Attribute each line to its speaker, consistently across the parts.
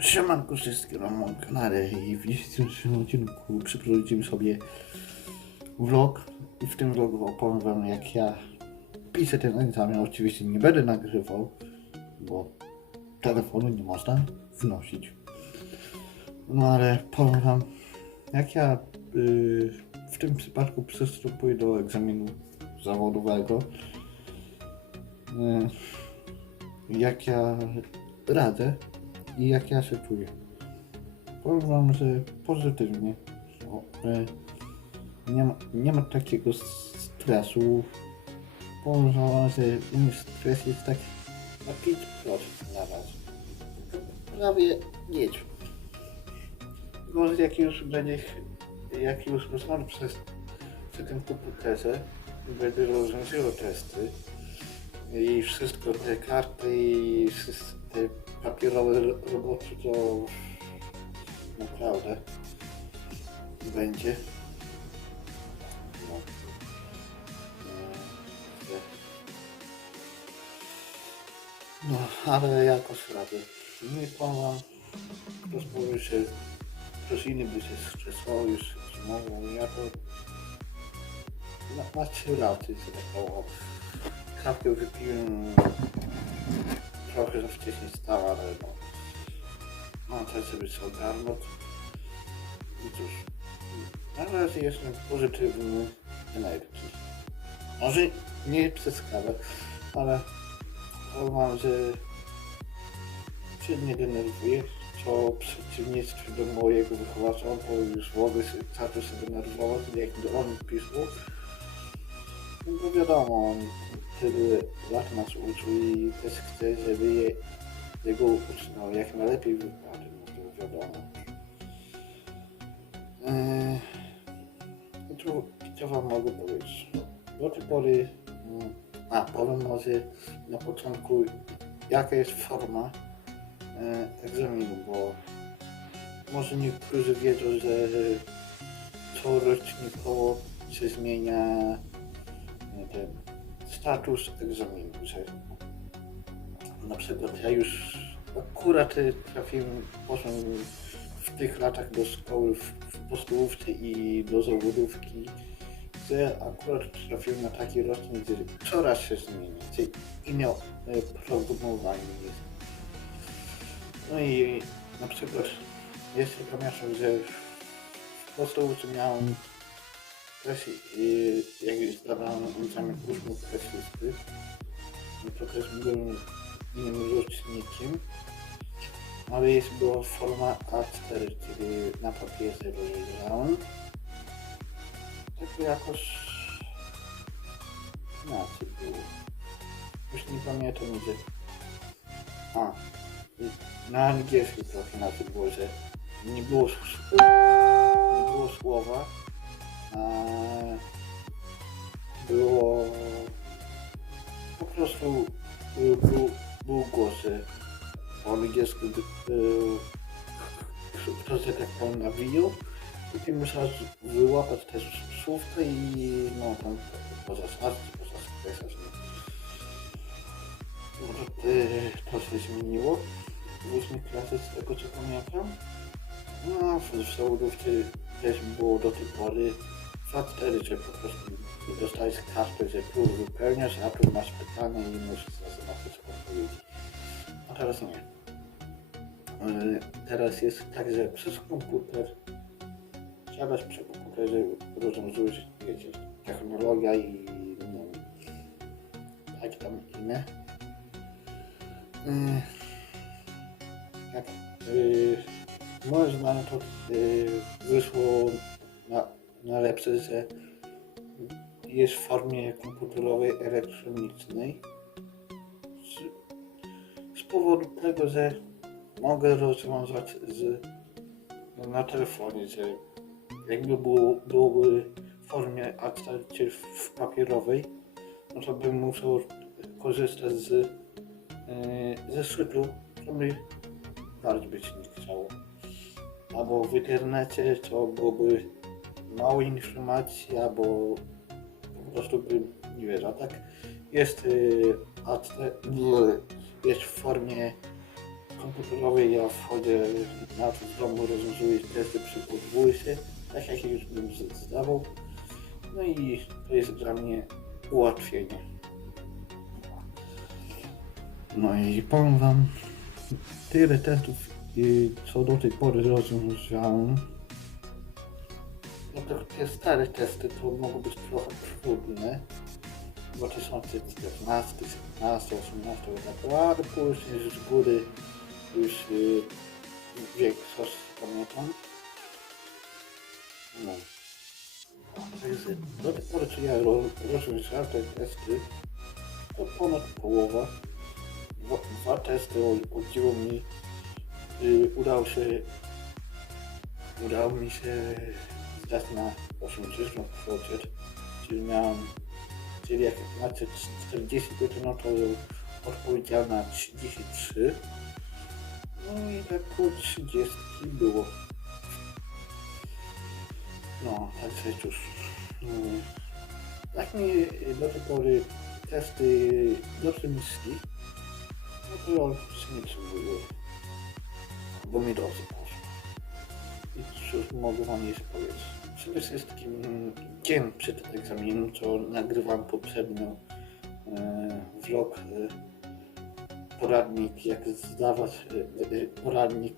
Speaker 1: Siemanko wszystkim na moim kanale i w dzisiejszym odcinku przeprowadzimy sobie vlog i w tym vlogu opowiem wam jak ja piszę ten egzamin. Oczywiście nie będę nagrywał, bo telefonu nie można wnosić. No ale powiem wam jak ja y, w tym przypadku przystępuję do egzaminu zawodowego. Y, jak ja radzę i jak ja się czuję. Powiem wam, że pozytywnie. O, e, nie, ma, nie ma takiego stresu. Powiem wam, że u stres jest tak na 5% na raz. Prawie nic. Może jak już będzie, jak już zostanę przez, przy tym komputerze, będę rozwiązywał testy i wszystko, te karty i wszystko, te papierowe ro- roboty to naprawdę będzie. No. No, ale jakoś radzę. No i powiem wam, ktoś inny by się stresował już znowu, ja to na, na trzy razy się taką kawkę wypiłem trochę za wcześnie stała, ale no mam czas żeby się ogarnąć. I cóż na razie jestem pozytywny energii. Może nie przez kawę ale powiem że się nie denerwuję. Co w przeciwieństwie do mojego wychowacza, bo już w ogóle zaczął się denerwować, jak do on pisał. No wiadomo, on tyle lat nas uczył i też chce, żeby je, jego uczniom jak najlepiej wypadł, no to wiadomo. Eee, i co wam mogę powiedzieć? Do tej pory, mm, a powiem może na początku, jaka jest forma e, egzaminu, bo może niektórzy wiedzą, że corócznikowo się zmienia status egzaminu, że na przykład ja już akurat e, trafiłem, poszłem w tych latach do szkoły w, w i do zawodówki, że akurat trafiłem na taki rocznik, że coraz się zmienia, że imię e, programowanie jest. No i na przykład jeszcze pamiętam, że w podstawówce miałem też y, jak już zdawałem egzamin ósmy klasisty, no to też byłem innym rocznikiem, ale jest była forma A4, czyli na papierze rozwiązałem. Tak jakoś inaczej było. Już nie pamiętam gdzie. A, na angielskim trochę inaczej było, że nie było, nie było słowa, było po prostu był, był, był głos, że po angielsku y, ktoś się tak tam nawijał i ty musiałeś wyłapać też słówka i no tam poza sławki, poza skresać, no. To, to się zmieniło w ósmej klasie z tego co pamiętam. No, w w też było do tej pory faktory, że po prostu dostajesz kartę, że tu wypełniasz, a tu masz pytanie i musisz zaznaczyć odpowiedzi. A teraz nie. Yy, Teraz jest tak, że przez komputer siadasz przy komputerze, rozwiązujesz, wiecie, technologia i no, tak tam inne. Yy, tak, yy, to yy, wyszło na lepsze, że jest w formie komputerowej, elektronicznej. Z, z powodu tego, że mogę rozwiązać z, no, na telefonie, że jakby było, byłoby w formie A4 czy w, papierowej, no to bym musiał korzystać z yy, ze szczytu, to mi bardziej by się nie chciało. Albo w internecie to byłoby mało informacji, albo po prostu bym nie wiedział, tak? Jest yy, A4, jest w formie komputerowej ja wchodzę na to w domu, rozwiązuję testy przy podwójce, tak jak już bym zdawał. No i to jest dla mnie ułatwienie. No i powiem Wam, tyle testów, y, co do tej pory rozwiązałem. No to te stare testy to mogą być trochę trudne. 2014, 17, 18 naprawdę później z góry już y, większość pamiętam. No. Do tej pory, co ja ro- rozwiązałem te testy, to ponad połowa. Dwa, dwa testy o- chodziło mi, y, udało się, udało mi się zdać na 80%, czyli miałem Czyli jak macie 40 godzin, no to odpowiedziałem na 33. No i tak około 30 było. No, także cóż. mm, Jak mi do tej pory testy dobrze myśli, no to się nie przyjmuję. Bo mi dobrze poszło. I cóż mogę wam jeszcze powiedzieć. Przede wszystkim dzień przed egzaminem, co nagrywam poprzednio e, vlog, e, poradnik jak zdawać, e, poradnik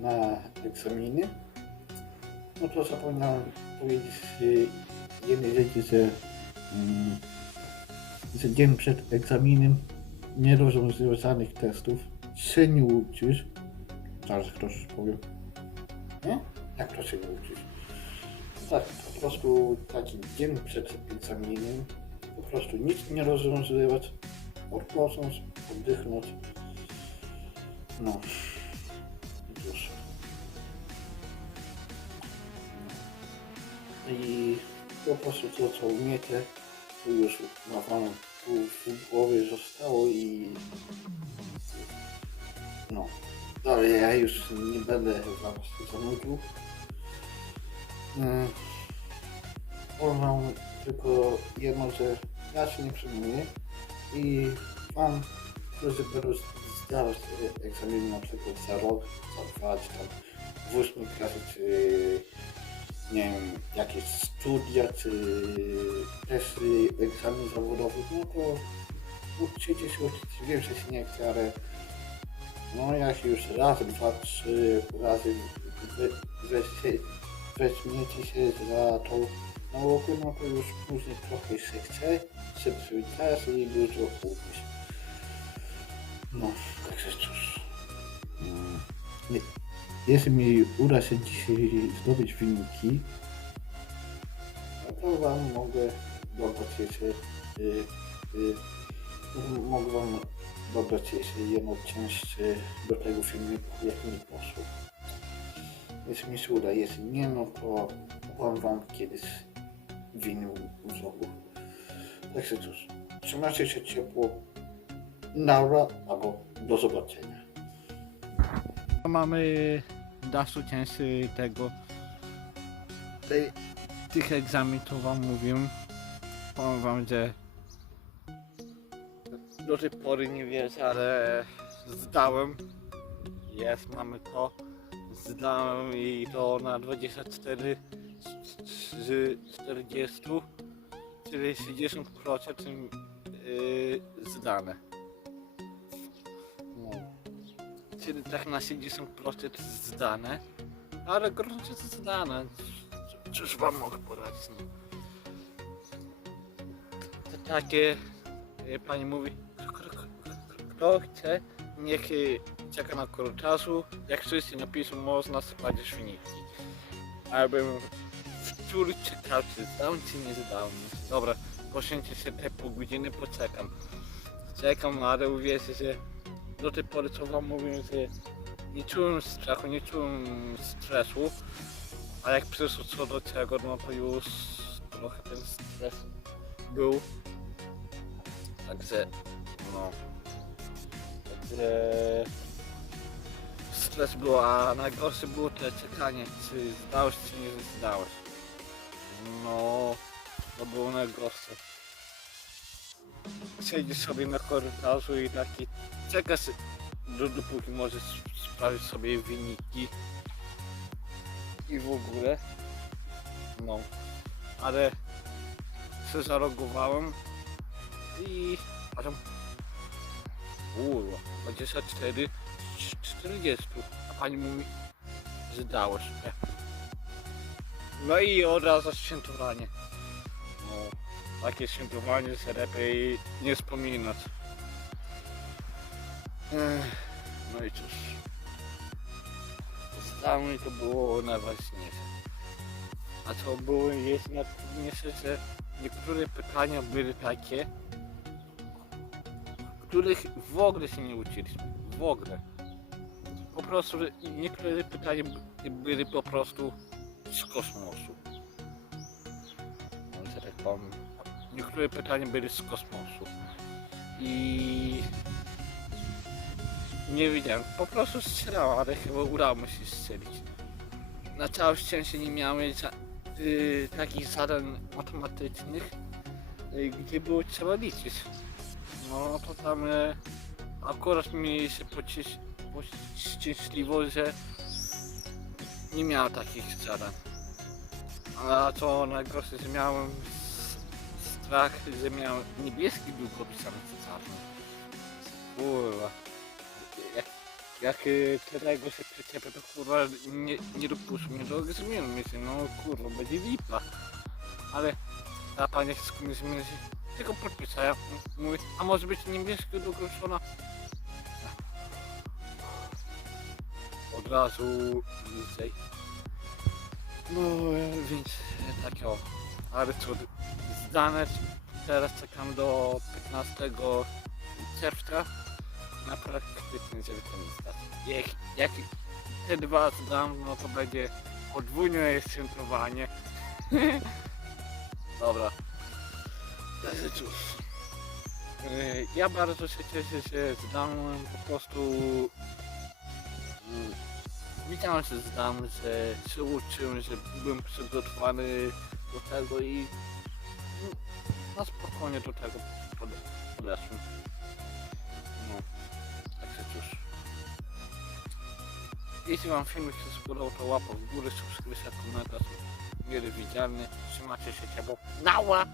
Speaker 1: na egzaminy. No to zapomniałem powiedzieć jednej rzeczy, że, mm, że dzień przed egzaminem nie rozwiązywał żadnych testów, się nie uczysz. Zaraz ktoś powie. Nie? Jak to się uczyć? Tak, po prostu taki dzień przed egzaminem, po prostu nic nie rozwiązywać, odpocząć, oddychnąć. No. I po prostu to, co umiecie, to już na wam w głowie zostało i no. Ale ja już nie będę wam zanudził. Mm. Wam tylko jedno, że ja się nie przejmuję i wam, którzy będą zdawać egzaminy na przykład za rok, za dwa, czy tam w ósmej czy nie wiem, jakieś studia, czy testy, egzamin zawodowy, no to uczycie się uczyć, wiem, że się nie chce, ale no jak już raz, dwa, trzy razy weźmiecie się za tą naukę, no to już później trochę się chce, się przyzwyczajasz i dużo umiesz. No, także cóż. Nie- Jeśli mi uda się dzisiaj zdobyć wyniki, no to wam mogę dodać jeszcze y, y, mogę wam dodać jeszcze jedną część y, do tego filmiku, jak mi poszło. Jeśli mi się uda, jeśli nie, no to opowiem wam kiedyś w innym vlogu. Także cóż, trzymajcie się ciepło. Naura albo do zobaczenia. Mamy dalszą część y, tego tych egzaminów, to wam mówiłem. Powiem wam, że do tej pory nie wierzę, ale zdałem. Jest, mamy to. Zdałem i to na 24 z 40, czyli 60% yy, zdane. No. Czyli tak na 60% zdane, ale to zdane. Cóż wam mogę poradzić? No. Takie, e, pani mówi, kto, chce, niech e, czeka na korytarzu, jak wszyscy napiszą, można spać świniki. Abym wczór czekał, czy zdał, czy nie zdał. Dobra, poświęcę się te pół godziny, poczekam. Czekam, ale uwierzcie, że do tej pory co wam mówię, że nie czułem strachu, nie czułem stresu, a jak przyszło co do czego, no to już trochę ten stres był. Także, no. Także stres był, a najgorsze było to czekanie, czy zdałeś, czy nie zdałeś. No, to było najgorsze. Siedzisz sobie na korytarzu i taki czekasz do, dopóki możesz sprawdzić sobie wyniki i w ogóle. No, ale się zalogowałem i a tam kurwa, 24 z 40, a pani mówi, że dało się. No i od razu świętowanie. No, takie świętowanie się lepiej nie wspominać. No i cóż. Zdalnie to było najważniejsze. A co było jest najtrudniejsze, że niektóre pytania były takie, których w ogóle się nie uczyliśmy. W ogóle. Po prostu niektóre pytania by- były po prostu z kosmosu. No, tak. Niektóre pytania były z kosmosu. I nie wiedziałem, po prostu strzelałem, ale chyba udało mi się strzelić. Na całe szczęście nie miałem za, y, takich zadań matematycznych, y, gdzie było trzeba liczyć. No to tam y, akurat mi się pocies- poszczęśliło, że nie miałem takich zadań. A co najgorsze, że miałem strach, że miałem niebieski długopis, a nie czarny. Kurwa. Jak, jak y, tego się przyczepię, to kurwa nie, nie dopuszczą mnie do egzaminu. Myślę, no kurwa, będzie lipa. Ale ta pani z komisji mówi, tylko podpisała. Ja mówię, a może być niebieski długopiszona? Od razu niżej. No więc takie o. Ale co, zdane, teraz czekam do 15 czerwca na praktyczny, zdać. Jak, jak te dwa zdam, no to będzie podwójne świętowanie. Dobra. Cóż. Yy, Ja bardzo się cieszę, że zdałem po prostu... mm, Widziałem, że zdam, że się uczyłem, że byłem przygotowany do tego i mm, na spokojnie do tego pode- podeszłem. No, także cóż. Jeśli wam filmik się spodobał, to łapa w górę, subskrypcja, komentarz, mile widzialny. Trzymajcie się ciepło. Nała!